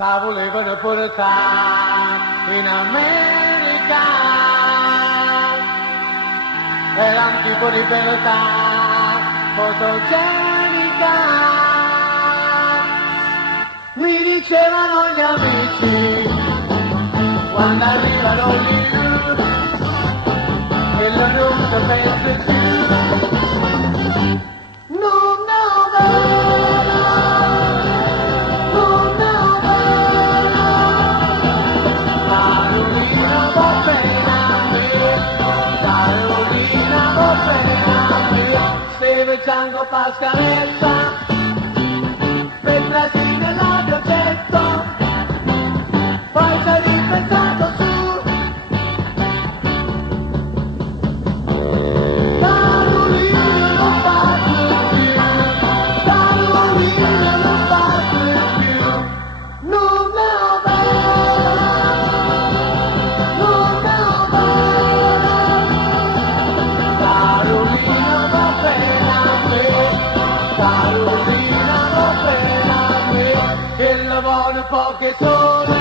La volevano portare in America, era un tipo di libertà fotogenica. Mi dicevano gli amici, quando arrivano lì, che lo non so penso più. Django Pascanetta, mentre si nell'oggetto, poi sei ripensato su. Carolina non fa più, Carolina non fa più, non ne ho bella, non ne ho bella. Carolina va bene. Carolina va bene a me, che lavoro poche sole.